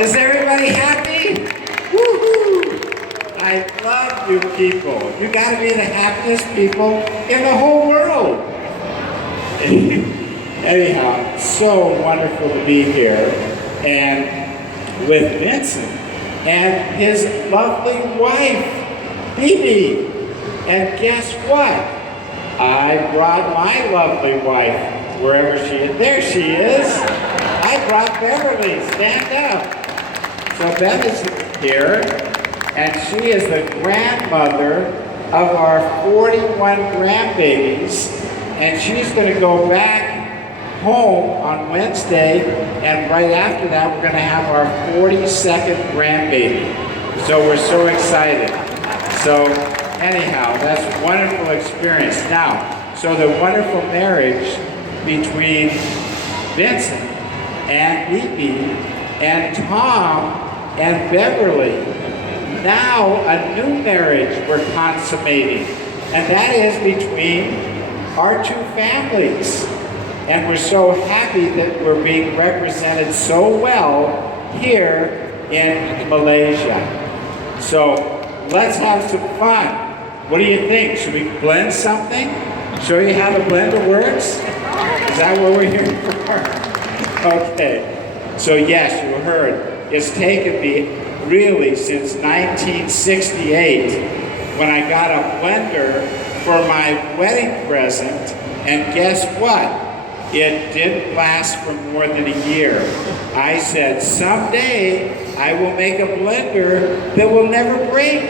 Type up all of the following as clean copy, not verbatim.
Is everybody happy? Woohoo! I love you people. You gotta be the happiest people in the whole world. Anyhow, it's so wonderful to be here and with Vincent and his lovely wife, Bibi. And guess what? I brought my lovely wife wherever she is. There she is. I brought Beverly. Stand up. So Bev is here, and she is the grandmother of our 41 grandbabies, and she's going to go back home on Wednesday, and right after that we're going to have our 42nd grandbaby. So we're so excited. So anyhow, that's a wonderful experience. Now, so the wonderful marriage between Vincent and Bibi and Tom and Beverly. Now a new marriage we're consummating, and that is between our two families. And we're so happy that we're being represented so well here in Malaysia. So let's have some fun. What do you think? Should we blend something? Show you how the blender works? Is that what we're here for? Okay. So yes, you heard. It's taken me really since 1968 when I got a blender for my wedding present. And guess what? It didn't last for more than a year. I said, someday I will make a blender that will never break.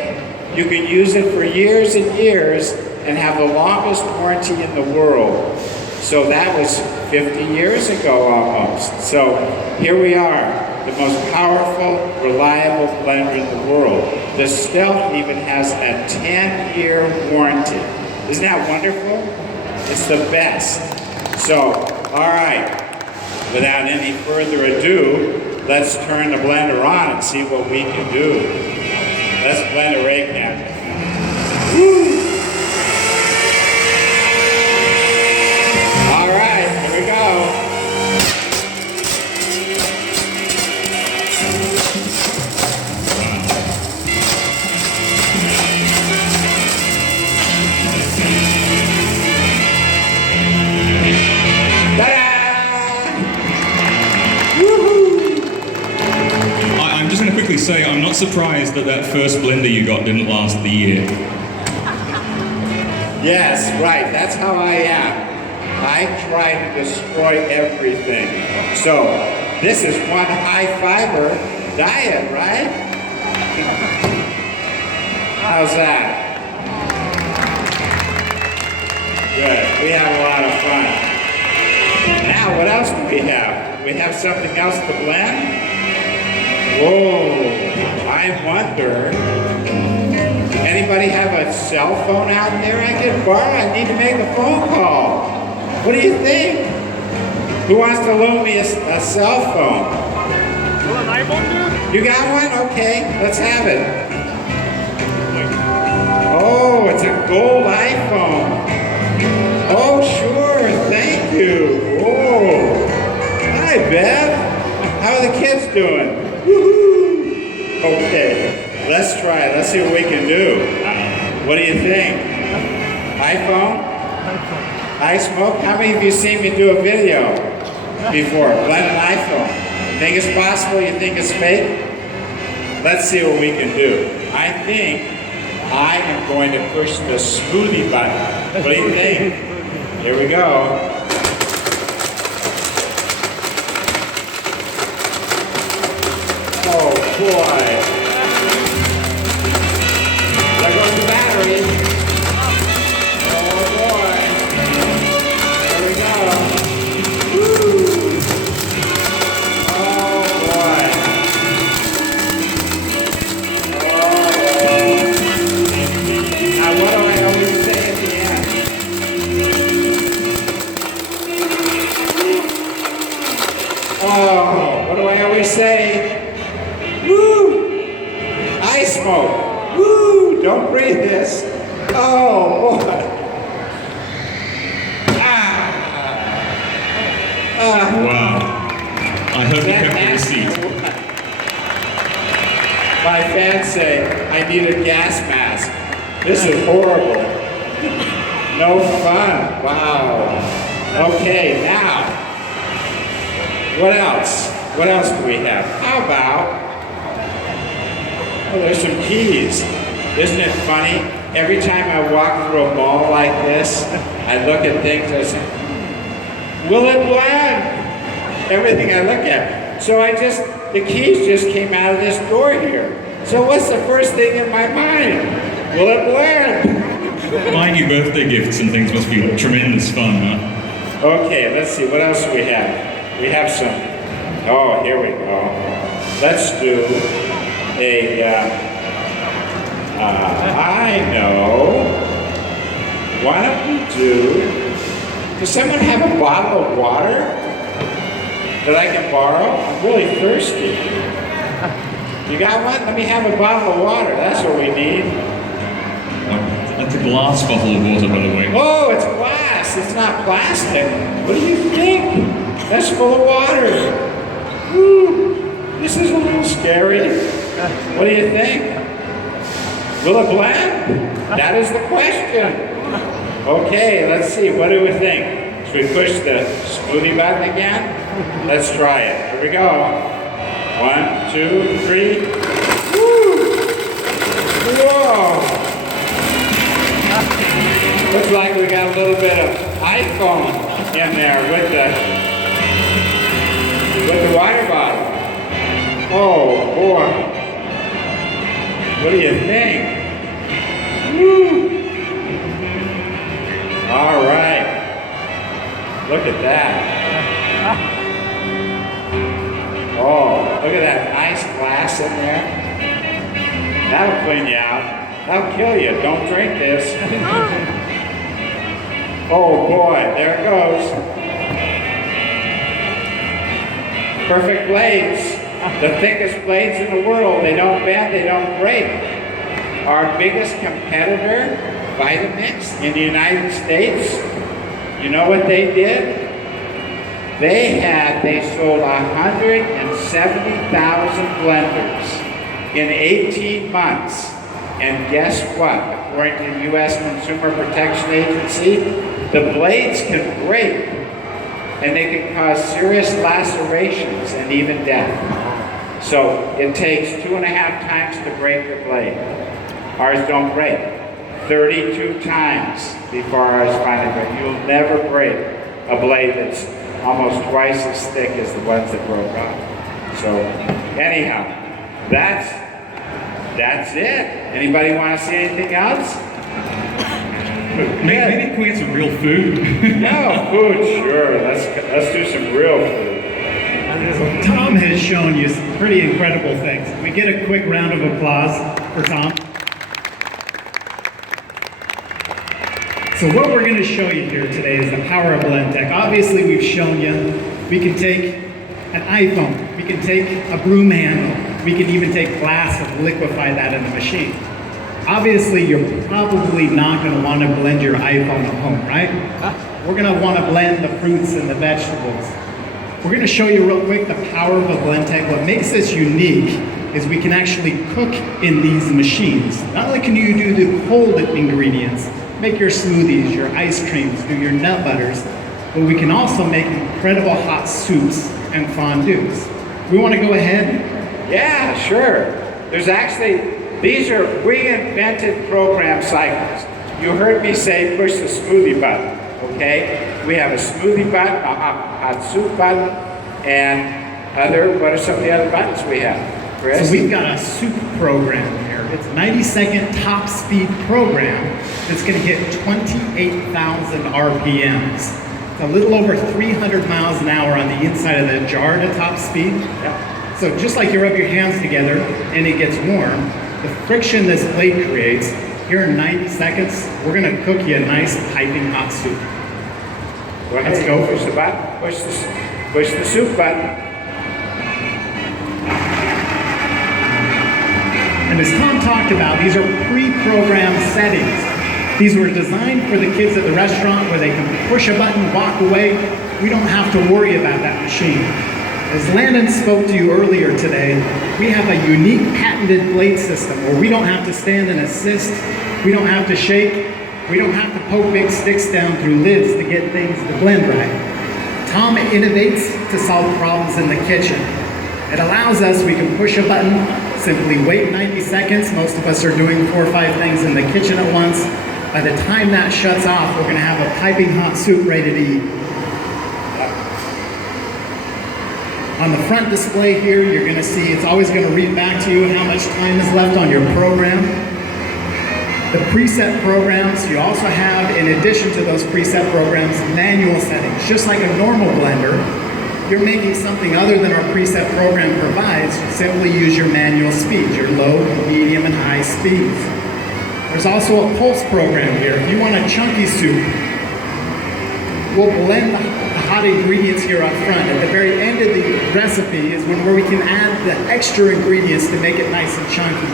You can use it for years and years and have the longest warranty in the world. So that was 50 years ago almost. So here we are, the most powerful, reliable blender in the world. The Stealth even has a 10-year warranty. Isn't that wonderful? It's the best. So, all right, without any further ado, let's turn the blender on and see what we can do. Let's blend a rake now. Woo! All right, here we go. I'm just going to quickly say, I'm not surprised that that first blender you got didn't last the year. Yes, right, that's how I am. I try to destroy everything. So, this is one high-fiber diet, right? How's that? Good, we have a lot of fun. Now, what else do we have? We have something else to blend? Whoa, I wonder, anybody have a cell phone out there I can borrow? I need to make a phone call. What do you think? Who wants to loan me a cell phone? You want an iPhone, dude? You got one? Okay, let's have it. Oh, it's a gold iPhone. Oh, sure, thank you. Oh, hi, Bev. How are the kids doing? Woohoo! Okay, let's try it. Let's see what we can do. What do you think? iPhone? I smoke? How many of you seen me do a video before? Blend an iPhone. You think it's possible? You think it's fake? Let's see what we can do. I think I am going to push the smoothie button. What do you think? Here we go. Oh boy. There goes the battery. Oh boy. There we go. Woo. Oh boy. Oh. Now what do I always say at the end? Oh, what do I always say? Woo! I smoke. Woo! Don't breathe this. Oh boy. Wow. I hope you kept the receipt. say, I need a gas mask. This is horrible. No fun. Wow. Okay, now, what else? What else do we have? How about, oh, there's some keys. Isn't it funny? Every time I walk through a mall like this, I look at things, I say, will it blend? Everything I look at. So the keys just came out of this door here. So what's the first thing in my mind? Will it blend? Buying you birthday gifts and things must be tremendous fun, huh? Okay, let's see, what else do we have? We have some, oh, here we go. Let's do I know. Why don't we does someone have a bottle of water that I can borrow? I'm really thirsty. You got one? Let me have a bottle of water, that's what we need. That's a glass bottle of water, by the way. Oh, it's glass, it's not plastic. What do you think? That's full of water. Woo, this is a little scary. What do you think? Will it blend? That is the question. Okay, let's see, what do we think? Should we push the smoothie button again? Let's try it. Here we go. 1, 2, 3. Woo! Whoa! Looks like we got a little bit of iPhone in there with the water bottle. Oh boy. What do you think? Woo! All right. Look at that. Oh, look at that nice glass in there. That'll clean you out. That'll kill you. Don't drink this. Oh boy, there it goes. Perfect blades. The thickest blades in the world. They don't bend, they don't break. Our biggest competitor, Vitamix, in the United States, you know what they did? They sold 170,000 blenders in 18 months. And guess what? According to the U.S. Consumer Protection Agency, the blades can break and they can cause serious lacerations and even death. So it takes 2.5 times to break the blade. Ours don't break. 32 times before ours finally break. You'll never break a blade that's almost twice as thick as the ones that broke off. So anyhow, that's it. Anybody want to see anything else? Maybe can we get some real food? No, food, sure. Let's do some real food. Tom has shown you some pretty incredible things. We get a quick round of applause for Tom. So what we're going to show you here today is the power of Blendtec. Obviously, we've shown you we can take an iPhone, we can take a broom handle, we can even take glass and liquefy that in the machine. Obviously, you're probably not going to want to blend your iPhone at home, right? We're going to want to blend the fruits and the vegetables. We're going to show you real quick the power of a Blendtec. What makes this unique is we can actually cook in these machines. Not only can you do the cold ingredients, make your smoothies, your ice creams, do your nut butters, but we can also make incredible hot soups and fondues. We want to go ahead? Yeah, sure. These are reinvented program cycles. You heard me say push the smoothie button, okay? We have a smoothie button, a hot soup button, and what are some of the other buttons we have, Chris? So we've got a soup program here. It's a 90-second top speed program that's going to hit 28,000 RPMs. It's a little over 300 miles an hour on the inside of the jar to top speed. Yeah. So just like you rub your hands together and it gets warm, the friction this blade creates, here in 90 seconds, we're going to cook you a nice piping hot soup. Go ahead. Let's go. Push the button. Push the soup button. And as Tom talked about, these are pre-programmed settings. These were designed for the kids at the restaurant where they can push a button, walk away. We don't have to worry about that machine. As Landon spoke to you earlier today, we have a unique patented blade system where we don't have to stand and assist, we don't have to shake, we don't have to poke big sticks down through lids to get things to blend right. Tom innovates to solve problems in the kitchen. It allows us, we can push a button, simply wait 90 seconds. Most of us are doing 4 or 5 things in the kitchen at once. By the time that shuts off, we're going to have a piping hot soup ready to eat. On the front display here, you're going to see it's always going to read back to you how much time is left on your program. The preset programs, you also have, in addition to those preset programs, manual settings. Just like a normal blender, you're making something other than our preset program provides, you simply use your manual speeds, your low, medium, and high speeds. There's also a pulse program here. If you want a chunky soup, we'll blend the hot ingredients here up front. At the very end of the recipe is where we can add the extra ingredients to make it nice and chunky.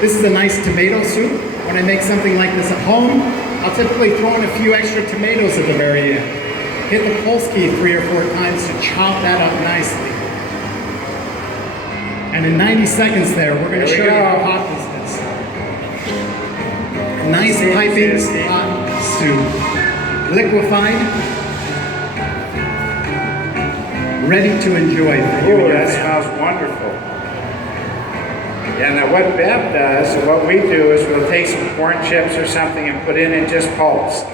This is a nice tomato soup. When I make something like this at home, I'll typically throw in a few extra tomatoes at the very end. Hit the pulse key 3 or 4 times to chop that up nicely. And in 90 seconds there, we're going to show you how hot this is. Nice piping hot soup. Liquefied. Ready to enjoy for you. Oh, that smells wonderful. And what Bev does, what we do is we'll take some corn chips or something and put in it just pulse.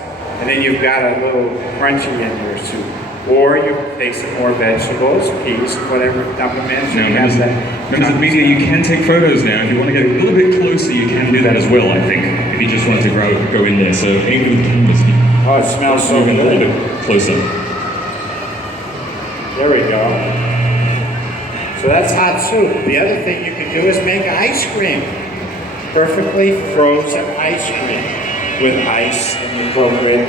And then you've got a little crunchy in your soup. Or you take some more vegetables, peas, whatever, dump them in. Now, members of media, you can take photos now. If you want to get a little bit closer, you can do that as well, I think. If you just wanted to go in there. So anybody with cameras, oh, it smells so move in a little good. bit closer. There we go. So that's hot soup. The other thing you can do is make ice cream. Perfectly frozen ice cream with ice and the appropriate